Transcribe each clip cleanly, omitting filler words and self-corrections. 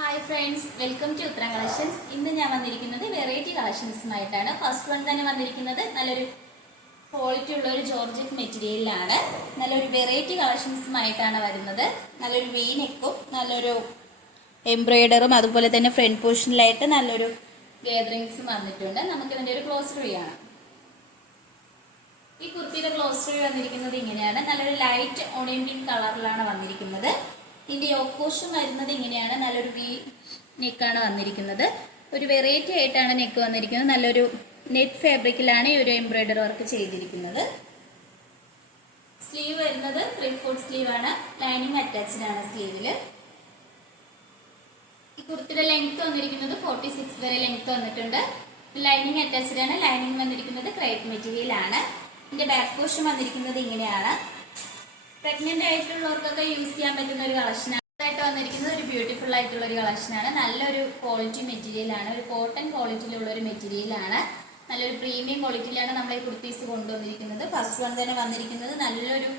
Hi friends, welcome to ഉത്തരം collections. ഇന്ന് ഞാൻ വന്നിരിക്കുന്നത് വെറൈറ്റി കളക്ഷൻസുമായിട്ടാണ്. ഫസ്റ്റ് വൺ തന്നെ വന്നിരിക്കുന്നത് നല്ലൊരു ക്വാളിറ്റി ഉള്ള ഒരു ജോർജറ്റ് മെറ്റീരിയലിലാണ്. നല്ലൊരു വെറൈറ്റി കളക്ഷൻസുമായിട്ടാണ് വരുന്നത്. നല്ലൊരു വി നെക്കും നല്ലൊരു എംബ്രോയിഡറും അതുപോലെ തന്നെ ഫ്രണ്ട് പോർഷനിലായിട്ട് നല്ലൊരു ഗാദറിങ്സും വന്നിട്ടുണ്ട്. നമുക്കിതിൻ്റെ ഒരു ക്ലോസ് റിവ്യൂ ആണ്. ഈ കുർത്തിയുടെ ക്ലോസ് റിവ്യൂ വന്നിരിക്കുന്നത് ഇങ്ങനെയാണ്. നല്ലൊരു ലൈറ്റ് ഓണിയൻ പിങ്ക് കളറിലാണ് വന്നിരിക്കുന്നത്. ഇതിൻ്റെ ഓപ്പോഷൻ വരുന്നത് ഇങ്ങനെയാണ്. നല്ലൊരു വി നെക്കാണ് വന്നിരിക്കുന്നത്. ഒരു വെറൈറ്റി ആയിട്ടാണ് നെക്ക് വന്നിരിക്കുന്നത്. നല്ലൊരു നെറ്റ് ഫാബ്രിക്കിലാണ് ഈ ഒരു എംബ്രോയിഡറി വർക്ക് ചെയ്തിരിക്കുന്നത്. സ്ലീവ് വരുന്നത് 3/4 സ്ലീവ് ആണ്. ലൈനിങ് അറ്റാച്ച്ഡ് ആണ് സ്ലീവില്. ഈ കുർത്തിയുടെ ലെങ്ത് വന്നിരിക്കുന്നത് 46 വരെ ലെങ്ത് വന്നിട്ടുണ്ട്. ലൈനിങ് അറ്റാച്ച്ഡ് ആണ്. ലൈനിങ് വന്നിരിക്കുന്നത് ക്രേപ്പ് മെറ്റീരിയൽ ആണ്. ഇതിന്റെ ബാക്ക് പോർഷൻ വന്നിരിക്കുന്നത് ഇങ്ങനെയാണ്. പ്രഗ്നന്റ് ആയിട്ടുള്ളവർക്കൊക്കെ യൂസ് ചെയ്യാൻ പറ്റുന്ന ഒരു കളക്ഷനാണ്. ആയിട്ട് വന്നിരിക്കുന്നത് ഒരു ബ്യൂട്ടിഫുൾ ആയിട്ടുള്ള ഒരു കളക്ഷനാണ്. നല്ലൊരു ക്വാളിറ്റി മെറ്റീരിയൽ ആണ്. ഒരു കോട്ടൺ ക്വാളിറ്റിയിലുള്ള ഒരു മെറ്റീരിയൽ ആണ്. നല്ലൊരു പ്രീമിയം ക്വാളിറ്റിയിലാണ് നമ്മൾ ഈ കുർത്തീസ് കൊണ്ടുവന്നിരിക്കുന്നത്. ഫസ്റ്റ് വൺ തന്നെ വന്നിരിക്കുന്നത് നല്ലൊരു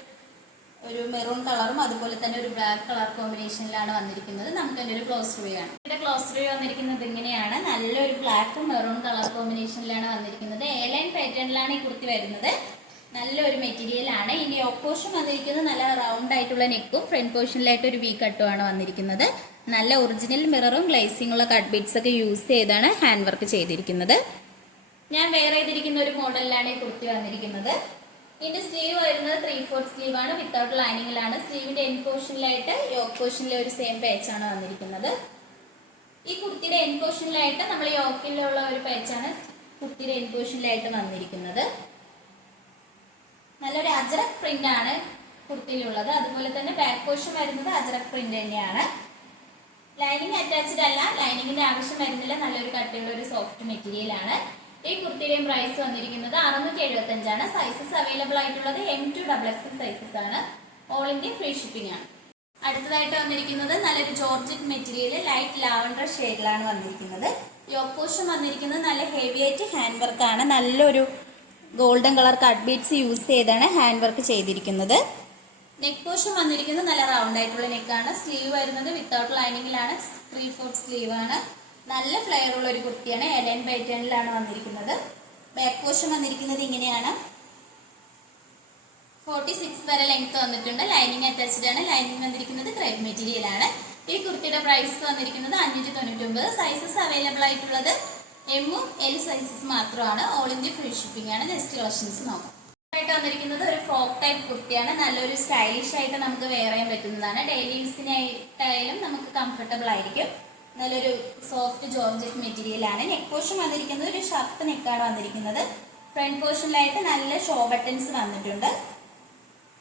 മെറൂൺ കളറും അതുപോലെ തന്നെ ഒരു ബ്ലാക്ക് കളർ കോമ്പിനേഷനിലാണ് വന്നിരിക്കുന്നത്. നമുക്ക് അതിൻ്റെ ഒരു ക്ലോസ് റിവ്യൂ ആണ്. ഇതിന്റെ ക്ലോസ് റിവ്യൂ വന്നിരിക്കുന്നത് ഇങ്ങനെയാണ്. നല്ലൊരു ബ്ലാക്കും മെറൂൺ കളർ കോമ്പിനേഷനിലാണ് വന്നിരിക്കുന്നത്. എ-ലൈൻ പാറ്റേണിലാണ് ഈ കുർത്തി വരുന്നത്. നല്ലൊരു മെറ്റീരിയൽ ആണ്. ഇനി ഓപ്പോഷൻ വന്നിരിക്കുന്നത് നല്ല റൗണ്ട് ആയിട്ടുള്ള നെക്കും ഫ്രണ്ട് പോർഷനിലായിട്ട് ഒരു വി കട്ടുമാണ് വന്നിരിക്കുന്നത്. നല്ല ഒറിജിനൽ മിററും ഗ്ലേസിംഗ് ഉള്ള കട്ട് ബീഡ്സ് ഒക്കെ യൂസ് ചെയ്താണ് ഹാൻഡ് വർക്ക് ചെയ്തിരിക്കുന്നത്. ഞാൻ വെയർ ചെയ്തിരിക്കുന്ന ഒരു മോഡലിലാണ് ഈ കുർത്തി വന്നിരിക്കുന്നത്. ഇതിന്റെ സ്ലീവ് വരുന്നത് 3/4 സ്ലീവ് ആണ്. വിത്തൗട്ട് ലൈനിങ്ങിലാണ്. സ്ലീവിന്റെ എൻഡ് പോർഷനിലായിട്ട് യോക്ക് പോർഷനിലെ ഒരു സെയിം പാച്ചാണ് വന്നിരിക്കുന്നത്. ഈ കുർത്തിയുടെ എൻഡ് പോർഷനിലായിട്ട് നമ്മൾ യോക്കിലുള്ള ഒരു പാച്ചാണ് കുർത്തിയുടെ എൻഡ് പോർഷനിലായിട്ട് വന്നിരിക്കുന്നത്. നല്ലൊരു അജറക് പ്രിന്റ് ആണ് കുർത്തിയിലുള്ളത്. അതുപോലെ തന്നെ ബാക്ക് പോർഷൻ വരുന്നത് അജറക് പ്രിന്റ് തന്നെയാണ്. ലൈനിങ് അറ്റാച്ച്ഡ് അല്ല. ലൈനിങ്ങിന്റെ ആവശ്യം വരുന്നില്ല. നല്ലൊരു കട്ടിയുള്ള ഒരു സോഫ്റ്റ് മെറ്റീരിയൽ ആണ്. ഈ കുർത്തിയുടെയും പ്രൈസ് വന്നിരിക്കുന്നത് 675 ആണ്. സൈസസ് അവൈലബിൾ ആയിട്ടുള്ളത് M2 XXL സൈസസ് ആണ്. ഓൾ ഇന്ത്യ ഫ്രീ ഷിപ്പിംഗ് ആണ്. അടുത്തതായിട്ട് വന്നിരിക്കുന്നത് നല്ലൊരു ജോർജറ്റ് മെറ്റീരിയൽ ലൈറ്റ് ലാവൻഡർ ഷെയ്ഡിലാണ് വന്നിരിക്കുന്നത്. യോക്ക് പോർഷൻ വന്നിരിക്കുന്നത് നല്ല ഹെവി ആയിട്ട് ഹാൻഡ് വർക്ക് ആണ്. നല്ലൊരു golden colour cut beads use ചെയ്താണ് ഹാൻഡ് വർക്ക് ചെയ്തിരിക്കുന്നത്. നെക്ക് പോർഷൻ വന്നിരിക്കുന്നത് നല്ല റൗണ്ട് ആയിട്ടുള്ള നെക്കാണ്. സ്ലീവ് വരുന്നത് വിത്തൗട്ട് ലൈനിങ്ങിലാണ്. 3/4 സ്ലീവ് ആണ്. നല്ല ഫ്ലെയർ ഉള്ള ഒരു കുർത്തിയാണ്. എ-ലൈൻ പാറ്റേണിലാണ് വന്നിരിക്കുന്നത്. ബാക്ക് പോർഷൻ വന്നിരിക്കുന്നത് ഇങ്ങനെയാണ്. 46 വരെ ലെങ്ത് വന്നിട്ടുണ്ട്. ലൈനിങ് അറ്റാച്ച്ഡ് ആണ്. ലൈനിങ് വന്നിരിക്കുന്നത് ക്രേപ്പ് മെറ്റീരിയൽ ആണ്. ഈ കുർത്തിയുടെ പ്രൈസ് വന്നിരിക്കുന്നത് 599. സൈസസ് അവൈലബിൾ ആയിട്ടുള്ളത് M-ഉം L സൈസസ് മാത്രമാണ്. ഓൾ ഇന്ത്യ ഫ്രീ ഷിപ്പിംഗ് ആണ്. നെക്സ്റ്റ് കളക്ഷൻസ് നോക്കാം. ആയിട്ട് വന്നിരിക്കുന്നത് ഒരു ഫ്രോക്ക് ടൈപ്പ് കുർത്തിയാണ്. നല്ലൊരു സ്റ്റൈലിഷ് ആയിട്ട് നമുക്ക് വെയർ ചെയ്യാൻ പറ്റുന്നതാണ്. ഡെയിലി യൂസിനായിട്ടായാലും നമുക്ക് കംഫർട്ടബിൾ ആയിരിക്കും. നല്ലൊരു സോഫ്റ്റ് ജോർജറ്റ് മെറ്റീരിയൽ ആണ്. നെക്ക് പോർഷൻ വന്നിരിക്കുന്നത് ഒരു ഷർട്ട് നെക്കാണ് വന്നിരിക്കുന്നത്. ഫ്രണ്ട് പോർഷനിലായിട്ട് നല്ല ഷോ ബട്ടൺസ് വന്നിട്ടുണ്ട്.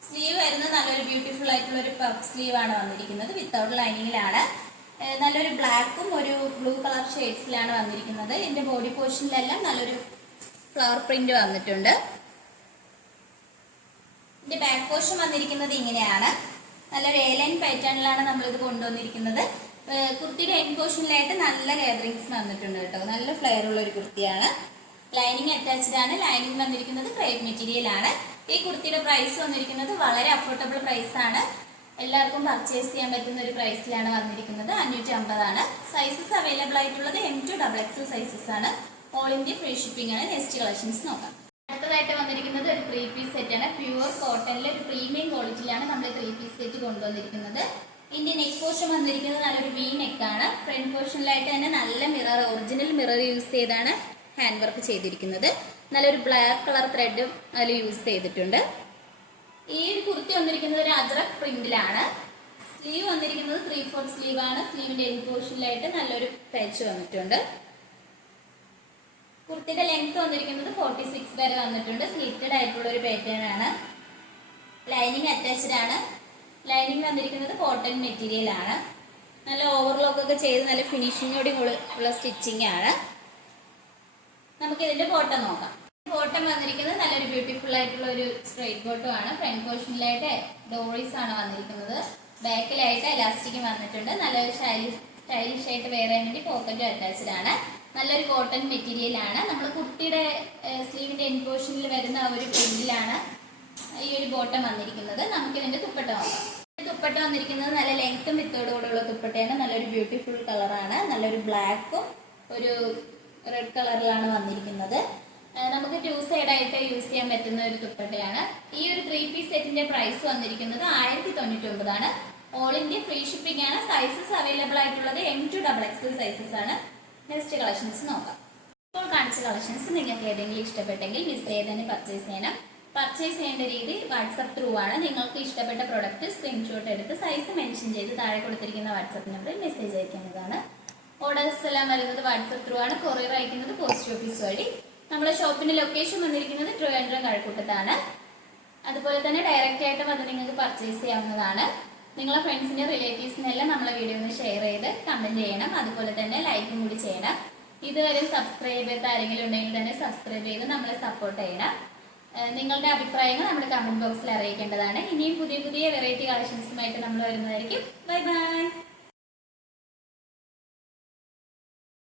സ്ലീവ് വരുന്നത് നല്ലൊരു ബ്യൂട്ടിഫുൾ ആയിട്ടുള്ള ഒരു പഫ് സ്ലീവ് ആണ് വന്നിരിക്കുന്നത്. വിത്തൗട്ട് ലൈനിങ്ങിലാണ്. നല്ലൊരു ബ്ലാക്കും ഒരു ബ്ലൂ കളർ ഷെയ്ഡ്സിലാണ് വന്നിരിക്കുന്നത്. ഇതിന്റെ ബോഡി പോർഷനിലെല്ലാം നല്ലൊരു ഫ്ലവർ പ്രിന്റ് വന്നിട്ടുണ്ട്. ഇതിന്റെ ബാക്ക് പോർഷൻ വന്നിരിക്കുന്നത് ഇങ്ങനെയാണ്. നല്ലൊരു എ-ലൈൻ പാറ്റേണിലാണ് നമ്മളിത് കൊണ്ടുവന്നിരിക്കുന്നത്. കുർത്തിയുടെ എൻഡ് പോർഷനിലായിട്ട് നല്ല ഗാദറിങ്സ് വന്നിട്ടുണ്ട് കേട്ടോ. നല്ല ഫ്ലെയർ ഉള്ള ഒരു കുർത്തിയാണ്. ലൈനിങ് അറ്റാച്ച്ഡ് ആണ്. ലൈനിങ് വന്നിരിക്കുന്നത് ക്രേപ്പ് മെറ്റീരിയൽ ആണ്. ഈ കുർത്തിയുടെ പ്രൈസ് വന്നിരിക്കുന്നത് വളരെ അഫോർഡബിൾ പ്രൈസ് ആണ്. എല്ലാവർക്കും പർച്ചേസ് ചെയ്യാൻ പറ്റുന്ന ഒരു പ്രൈസിലാണ് വന്നിരിക്കുന്നത്. 550 ആണ്. സൈസസ് അവൈലബിൾ ആയിട്ടുള്ളത് M2 XXL സൈസസ് ആണ്. ഓൾ ഇന്ത്യ ഫ്രീ ഷിപ്പിംഗ് ആണ്. നെക്സ്റ്റ് കളക്ഷൻസ് നോക്കാം. അടുത്തതായിട്ട് വന്നിരിക്കുന്നത് ഒരു 3 പീസ് സെറ്റ് ആണ്. പ്യുവർ കോട്ടണിൽ ഒരു പ്രീമിയം ക്വാളിറ്റിയിലാണ് നമ്മൾ 3 പീസ് സെറ്റ് കൊണ്ടുവന്നിരിക്കുന്നത്. ഇതിന്റെ നെക്ക് പോർഷൻ വന്നിരിക്കുന്നത് നല്ലൊരു വി നെക്കാണ്. ഫ്രണ്ട് പോർഷനിലായിട്ട് തന്നെ നല്ല മിറർ, ഒറിജിനൽ മിറർ യൂസ് ചെയ്താണ് ഹാൻഡ് വർക്ക് ചെയ്തിരിക്കുന്നത്. നല്ലൊരു ബ്ലാക്ക് കളർ ത്രെഡും അതിൽ യൂസ് ചെയ്തിട്ടുണ്ട്. ഈ ഒരു കുർത്തി വന്നിരിക്കുന്നത് ഒരു അജറക് പ്രിന്റിലാണ്. സ്ലീവ് വന്നിരിക്കുന്നത് 3/4 സ്ലീവ് ആണ്. സ്ലീവിന്റെ എൻഡ് പോർഷനിലായിട്ട് നല്ലൊരു പാച്ച് വന്നിട്ടുണ്ട്. കുർത്തിയുടെ ലെങ്ത് വന്നിരിക്കുന്നത് 46 വരെ വന്നിട്ടുണ്ട്. സ്ലിറ്റഡ് ആയിട്ടുള്ള ഒരു പാറ്റേൺ ആണ്. ലൈനിങ് അറ്റാച്ച്ഡ് ആണ്. ലൈനിങ് വന്നിരിക്കുന്നത് കോട്ടൺ മെറ്റീരിയൽ ആണ്. നല്ല ഓവർലോക്ക് ഒക്കെ ചെയ്ത് നല്ല ഫിനിഷിങ്ങോടെ ഉള്ള സ്റ്റിച്ചിങ് ആണ്. നമുക്ക് ഇതിന്റെ ബോട്ടം നോക്കാം. ബോട്ടം വന്നിരിക്കുന്നത് നല്ലൊരു ബ്യൂട്ടിഫുൾ ആയിട്ടുള്ള ഒരു സ്ട്രൈറ്റ് ബോട്ടം ആണ്. ഫ്രണ്ട് പോർഷനിലായിട്ട് ഡോറീസ് ആണ് വന്നിരിക്കുന്നത്. ബാക്കിലായിട്ട് എലാസ്റ്റിക് വന്നിട്ടുണ്ട്. നല്ലൊരു സ്റ്റൈലിഷ് ആയിട്ട് വെയർ ചെയ്യാൻ വേണ്ടി പോക്കറ്റും അറ്റാച്ച്ഡ് ആണ്. നല്ലൊരു കോട്ടൺ മെറ്റീരിയൽ ആണ്. നമ്മൾ കുർത്തിയുടെ സ്ലീവിന്റെ എൻഡ് പോർഷനിൽ വരുന്ന ആ ഒരു പ്രിന്റിലാണ് ഈ ഒരു ബോട്ടം വന്നിരിക്കുന്നത്. നമുക്ക് ഇതിന്റെ ദുപ്പട്ട നോക്കാം. ദുപ്പട്ട വന്നിരിക്കുന്നത് നല്ല ലെങ്ത്തും വിത്തോടുകൂടെയുള്ള ദുപ്പട്ടയാണ്. നല്ലൊരു ബ്യൂട്ടിഫുൾ കളറാണ്. നല്ലൊരു ബ്ലാക്കും ഒരു റെഡ് കളറിലാണ് വന്നിരിക്കുന്നത്. നമുക്ക് 2 സൈഡായിട്ട് യൂസ് ചെയ്യാൻ പറ്റുന്ന ഒരു ദുപ്പട്ടയാണ്. ഈ ഒരു 3 പീസ് സെറ്റിന്റെ പ്രൈസ് വന്നിരിക്കുന്നത് 1099 ആണ്. ഓൾ ഇന്ത്യ ഫ്രീ ഷിപ്പിംഗ് ആണ്. സൈസസ് അവൈലബിൾ ആയിട്ടുള്ളത് M to XXL സൈസസ് ആണ്. നെക്സ്റ്റ് കളക്ഷൻസ് നോക്കാം. ഇപ്പോൾ കാണിച്ച കളക്ഷൻസ് നിങ്ങൾക്ക് ഏതെങ്കിലും ഇഷ്ടപ്പെട്ടെങ്കിൽ മിസ് ചെയ്ത് തന്നെ പർച്ചേസ് ചെയ്യണം. പർച്ചേസ് ചെയ്യേണ്ട രീതി വാട്സപ്പ് ത്രൂ ആണ്. നിങ്ങൾക്ക് ഇഷ്ടപ്പെട്ട പ്രൊഡക്റ്റ് സ്ക്രീൻഷോട്ട് എടുത്ത് സൈസ് മെൻഷൻ ചെയ്ത് താഴെ കൊടുത്തിരിക്കുന്ന വാട്സപ്പ് നമ്പറിൽ മെസ്സേജ് അയക്കുന്നതാണ്. ഓർഡേഴ്സ് എല്ലാം വരുന്നത് വാട്സപ്പ് ത്രൂ ആണ്. കൊറിയർ അയക്കുന്നത് പോസ്റ്റ് ഓഫീസ് വഴി. നമ്മുടെ ഷോപ്പിന്റെ ലൊക്കേഷൻ വന്നിരിക്കുന്നത് ട്രിവാൻഡ്രം കഴക്കൂട്ടത്താണ്. അതുപോലെ തന്നെ ഡയറക്റ്റ് ആയിട്ട് വന്ന് നിങ്ങൾക്ക് പർച്ചേസ് ചെയ്യാവുന്നതാണ്. നിങ്ങളെ ഫ്രണ്ട്സിന്റെ റിലേറ്റീവ്സിനെല്ലാം നമ്മളെ വീഡിയോ ഒന്ന് ഷെയർ ചെയ്ത് കമന്റ് ചെയ്യണം. അതുപോലെ തന്നെ ലൈക്കും കൂടി ചെയ്യണം. ഇതുവരെ സബ്സ്ക്രൈബ് ചെയ്ത ആരെങ്കിലും ഉണ്ടെങ്കിൽ തന്നെ സബ്സ്ക്രൈബ് ചെയ്ത് നമ്മളെ സപ്പോർട്ട് ചെയ്യണം. നിങ്ങളുടെ അഭിപ്രായങ്ങൾ നമ്മുടെ കമന്റ് ബോക്സിൽ അറിയിക്കേണ്ടതാണ്. ഇനിയും പുതിയ പുതിയ വെറൈറ്റി കളക്ഷൻസുമായിട്ട് നമ്മൾ വരുന്നതായിരിക്കും. Bye bye.